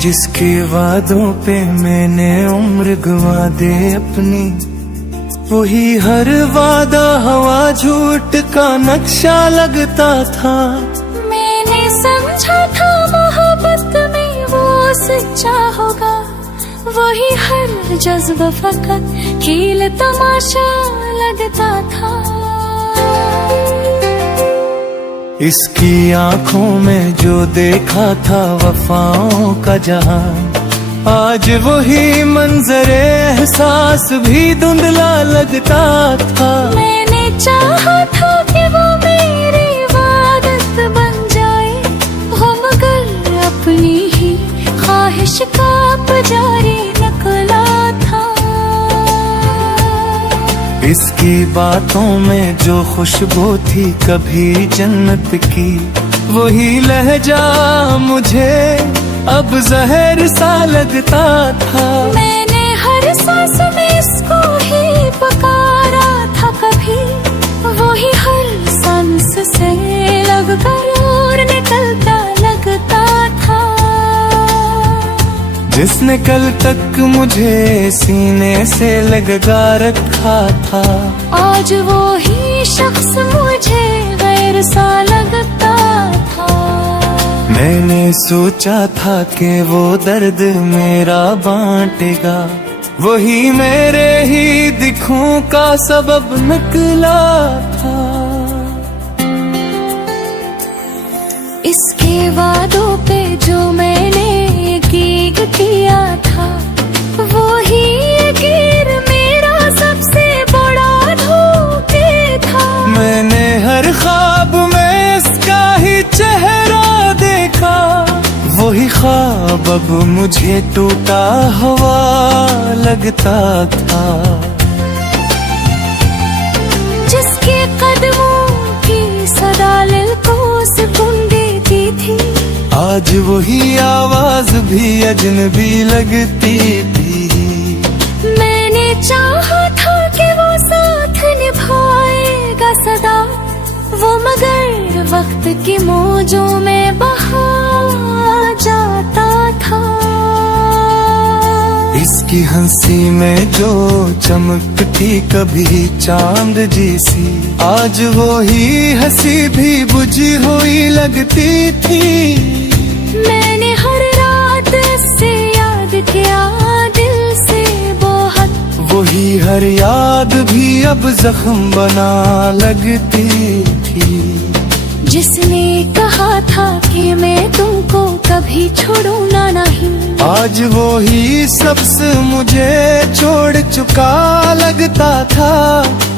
जिसके वादों पे मैंने उम्र गवा दे अपनी, वही हर वादा हवा झूठ का नक्शा लगता था। मैंने समझा था मोहब्बत में वो सच्चा होगा, वही हर जज्बा फकत खेल तमाशा लगता था। इसकी आंखों में जो देखा था वफाओं का जहां, आज वही मंजरे एहसास भी धुंधला लगता था। मैंने चाहा था कि वो मेरी इबादत बन जाए, हो मगर अपनी ही ख्वाहिश का पुजारी निकला था। इसकी बातों में जो खुशबू थी कभी जन्नत की, वही लहजा मुझे अब जहर सा लगता था। मैंने हर सांस में इसको ही पुकारा था कभी, वही हर सांस से लगकर और निकलता लगता था। जिसने कल तक मुझे सीने से लगा रखा था, आज वो ही शख्स मुझे गैर सा लगता था। मैंने सोचा था कि वो दर्द मेरा बांटेगा, वही मेरे ही दिखों का सबब निकला था। इसके वादों पे जो मैंने यकीन किया था, वो ही यकीन मेरा सबसे बड़ा धोखे था। मैंने हर ख्वाब में इसका ही चेहरा देखा, वही ख्वाब अब मुझे टूटा हुआ लगता था। जिसके कदमों की सदा दिल को सुकून देती थी, आज वही आवाज भी अजनबी लगती थी। मैंने चाहा था कि वो साथ निभाएगा सदा, वो मगर वक्त की मौजों में बहा जाता था। इसकी हंसी में जो चमक थी कभी चांद जैसी, आज वो ही हंसी भी बुझी हुई लगती थी। मैंने हर रात से याद किया दिल से बहुत, वही हर याद भी अब जख्म बना लगती थी। जिसने कहा था कि मैं तुमको कभी छोड़ूंगा नहीं, आज वो ही सबसे मुझे छोड़ चुका लगता था।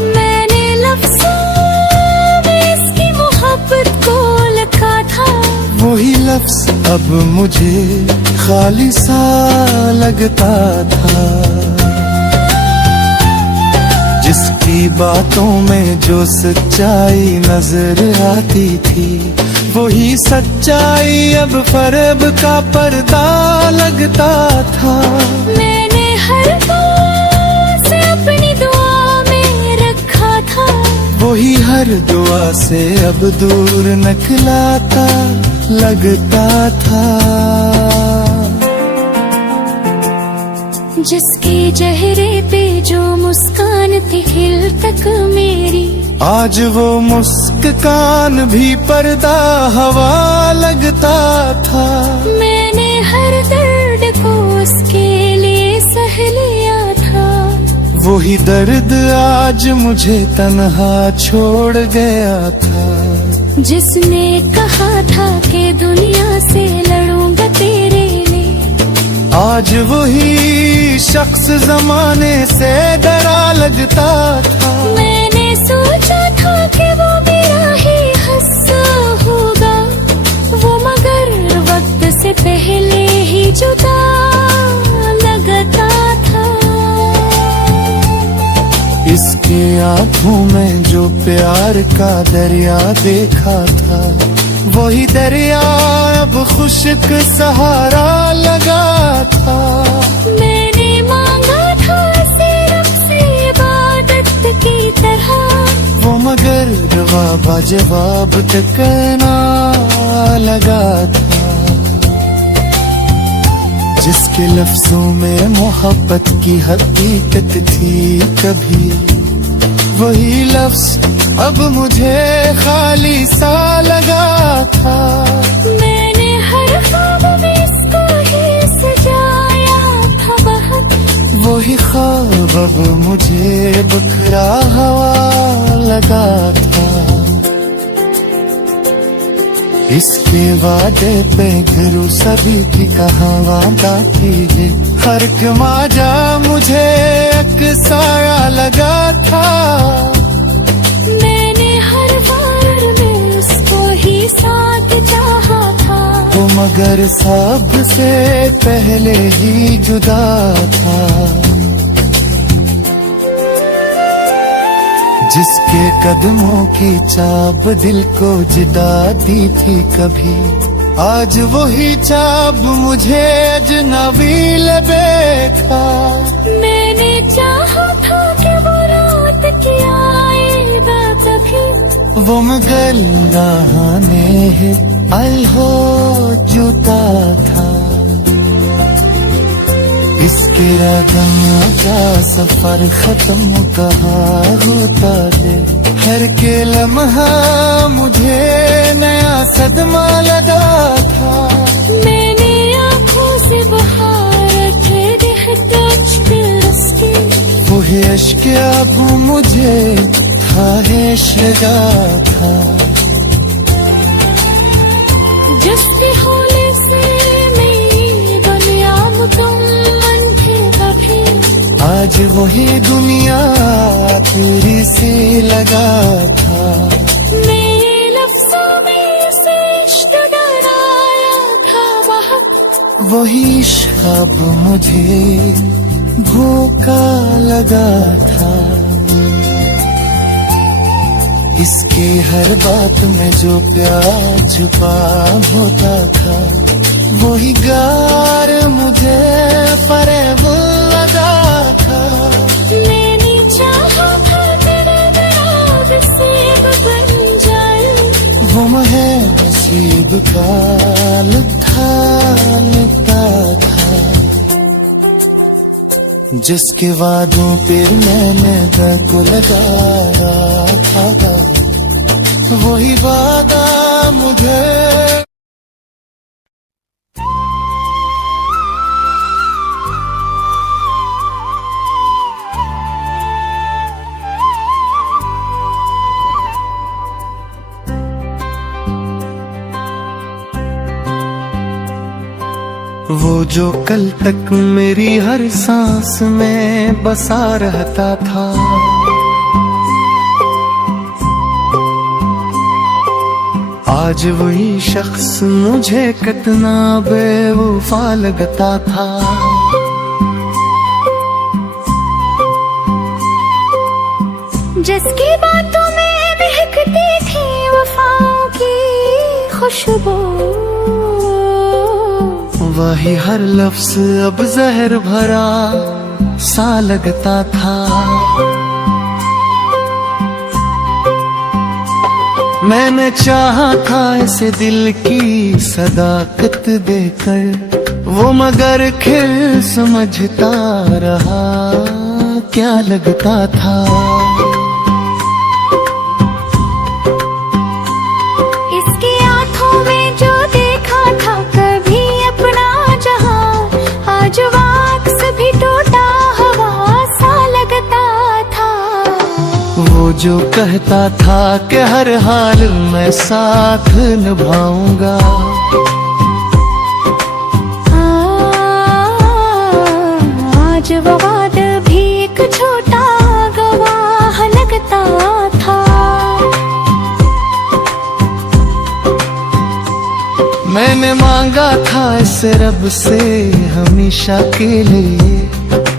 मैंने लफ्ज़ों में इसकी मोहब्बत को लिखा था, वही लफ्ज़ अब मुझे खाली सा लगता था। जिसकी बातों में जो सच्चाई नजर आती थी, वही सच्चाई अब फरेब का पर्दा लगता था। मैंने हर बात से अपनी दुआ में रखा था, वही हर दुआ से अब दूर निकलाता लगता था। जिसके चेहरे पे जो मुस्कान थी खिल तक मेरी, आज वो मुस्कान भी पर्दा हवा लगता था। मैंने हर दर्द को उसके लिए सह लिया था, वही दर्द आज मुझे तन्हा छोड़ गया था। जिसने कहा था कि दुनिया से लड़ूंगा तेरे लिए, आज वही शख्स जमाने से डरा लगता था। मैंने सोचा था कि वो मेरा ही हिस्सा होगा, वो मगर वक्त से पहले ही जुदा लगता था। इसके आंखों में जो प्यार का दरिया देखा था, वही दरिया अब खुश्क सहारा लगा था। मैंने मांगा था सिर्फ से इबादत की तरह, वो मगर जवाब जवाब तक ना लगा था। जिसके लफ्जों में मोहब्बत की हकीकत थी कभी, वही लफ्ज अब मुझे खाली सा लगा था। मैंने हर ख्वाब में इसको ही सजाया था बहुत, वही ख्वाब अब मुझे बखरा हुआ लगा था। इसके वादे पे घरू सभी की कहाँ वादा थी है, हर माजा मुझे अक्साया लगा था। मैंने हर बार में उसको ही साथ चाहा था, वो मगर सबसे पहले ही जुदा था। जिसके कदमों की चाब दिल को जिदा दी थी कभी, आज वही चाब मुझे अजनबी लबेटा। मैंने चाहा था कि वो रात की आएगा कभी, वो मगर नहाने अल हो जुदा था। इसके रदम का सफर खत्म कहाँ होता है, हर के लम्हा मुझे नया सदमा लगा था। मैंने आँखों से बहार थे वो है अश्क अब मुझे ख्वाहिश लगा था। जिसके होले से मैं दुनिया में तुम मन थे कभी, आज वही दुनिया तेरी से लगा था। मेरे लफ्ज़ों में से इश्क डराया था बहुत, वही इश्क अब मुझे भूखा लगा था। इसके हर बात में जो प्यार छुपा होता था, वही गार मुझे फरेब लगा था। मैंने चाहा था तेरा मेरा नसीब बन जाए, वो महे नसीब का लिखा था। जिसके वादों पे मैंने दिल को लगाया था, वही वादा मुझे वो जो कल तक मेरी हर सांस में बसा रहता था, आज वही शख्स मुझे कितना बेवफा लगता था। जिसकी बातों में महकती थी वफाओं की खुशबू, वही हर लफ्ज अब जहर भरा सा लगता था। मैंने चाहा था इसे दिल की सदाकत देकर, वो मगर खिल समझता रहा क्या लगता था। इसके आँखों में जो देखा था कभी अपना जहां, आज वाक्स भी टूटा हवा सा लगता था। वो जो कहता था कि हर हाल में साथ निभाऊंगा, आज वो वादा भी एक छोटा गवाह लगता था। मैंने मांगा था इस रब से हमेशा के लिए,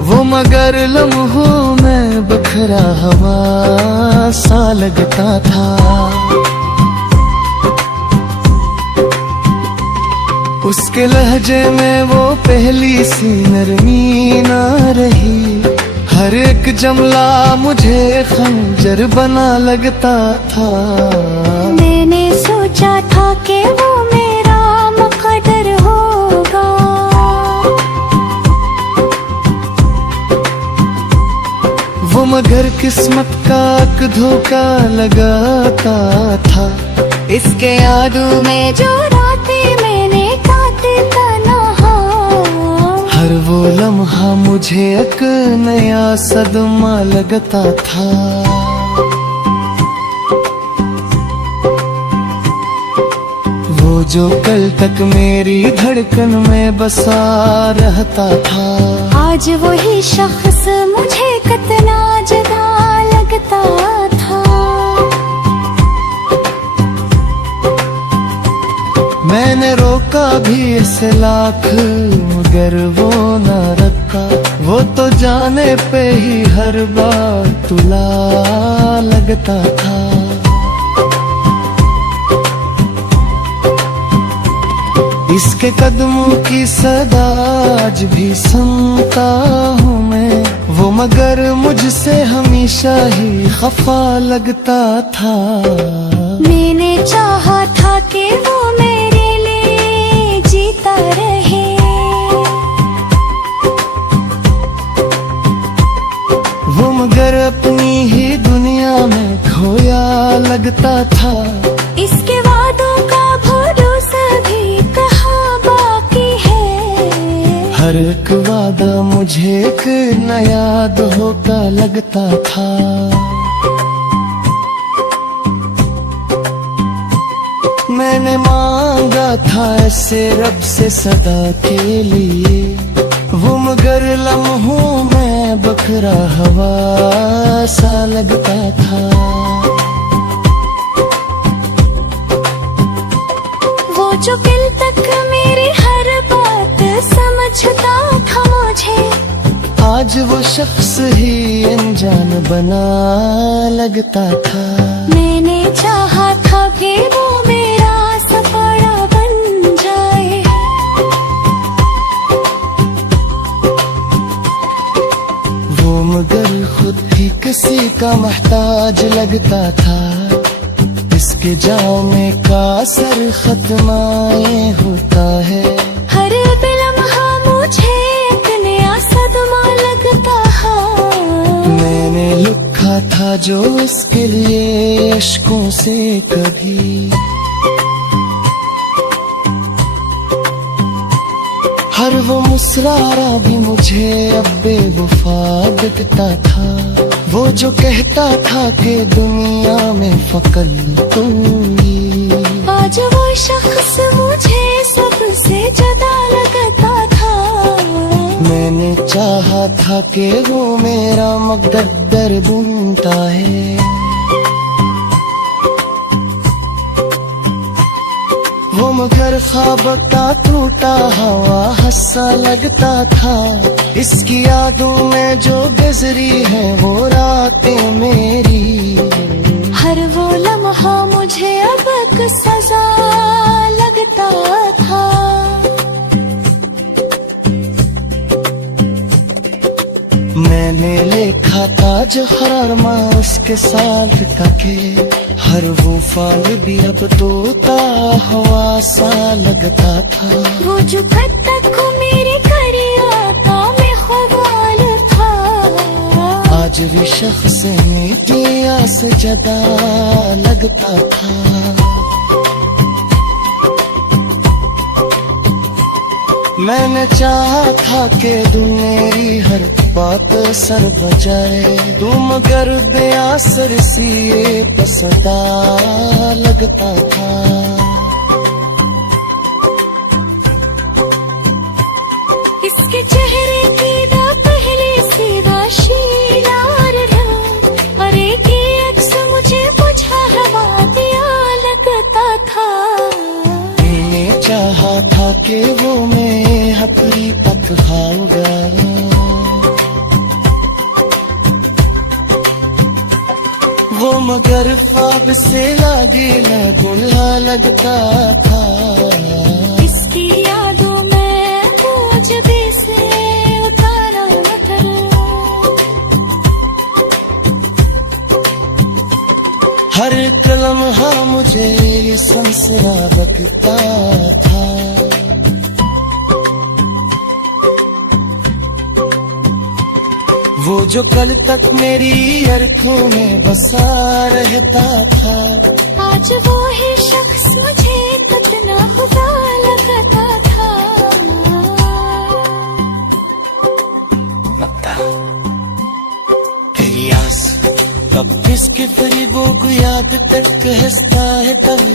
वो मगर लम्हों में बखरा हवा सा लगता था। उसके लहजे में वो पहली सी नरमी ना रही, हर एक जमला मुझे खंजर बना लगता था। मैंने सोचा था कि वो मेरा मुकद्दर होगा, किस्मत का एक धोखा लगाता था। इसके यादों में जो रातें मैंने काटे तन्हा, हर वो लम्हा मुझे एक नया सदमा लगता था। वो जो कल तक मेरी धड़कन में बसा रहता था, आज वही शख्स मुझे कितना जुदा लगता था। मैंने रोका भी इसे लाख मगर वो न रखा। वो तो जाने पे ही हर बार तुला लगता था। इसके कदमों की सदा आज भी सुनता हूँ मैं, वो मगर मुझसे हमेशा ही खफा लगता था। मैंने चाहा था कि वो मेरे लिए जीता रहे, वो मगर अपनी ही दुनिया में खोया लगता था। इसके वादों का भरोसा भी कहाँ बाकी है, हर एक वादा मुझे एक नया धोखा लगता था। मैंने मांगा था ऐसे रब से सदा के लिए, वो मगर लम्हों में बखरा हवा सा लगता था। वो जो कल तक मेरी हर बात समझता था मुझे, आज वो शख्स ही अनजान बना लगता था। मैंने चाहा था कि वो मेरा सपना बन जाए, वो मगर खुद ही किसी का मोहताज लगता था। इसके जाने का असर खत्माए होता है, हर लम्हा मुझे एक नया सदमा लगता है। मैंने लिखा था जो इसके लिए अश्कों से कभी, हर वो मुस्कुरारा भी मुझे अब बेवफा दिखता था। वो जो कहता था कि दुनिया में फकल तुम ही, आज वो शख्स मुझे सबसे जुदा लगता था। मैंने चाहा था कि वो मेरा मुक़द्दर बनता है, वो मगर ख्वाब का टूटा हवा हंसा लगता था। इसकी यादों में जो गुजरी है वो रातें मेरी, हर वो लम्हा मुझे अब एक सजा लगता था। मैंने लिखा था जो हर माँ उसके साथ का के, हर वो फाल भी अब तोता हवा सा लगता था। वो जो कल तक मेरे करिया का मैं ख्वाल था, आज भी शख्स में दिया से जदा लगता था। मैंने चाहा था कि तू मेरी हर बात सर बजाए, तू मगर बेअसर सी पसंदा लगता था। इसके चेहरे की दा पहले सीधा शीलार रहा, अरे की अक्स मुझे बुझा हवा दिया लगता था। मैंने चाहा था कि वो मैं अपनी पक खाऊंगा, वो मगर ख्वाब से लागे गुल्हा लगता था। इसकी यादों में बोझ भी से उतारा मतर, हर कलम हाँ मुझे ये संसरा बकता था। वो जो कल तक मेरी अरखों में बसा रहता था, आज वो ही शख्स मुझे कितना खुदा लगता था। मत्ता तेरी आस कब किसके करीब याद तक हंसता है तभी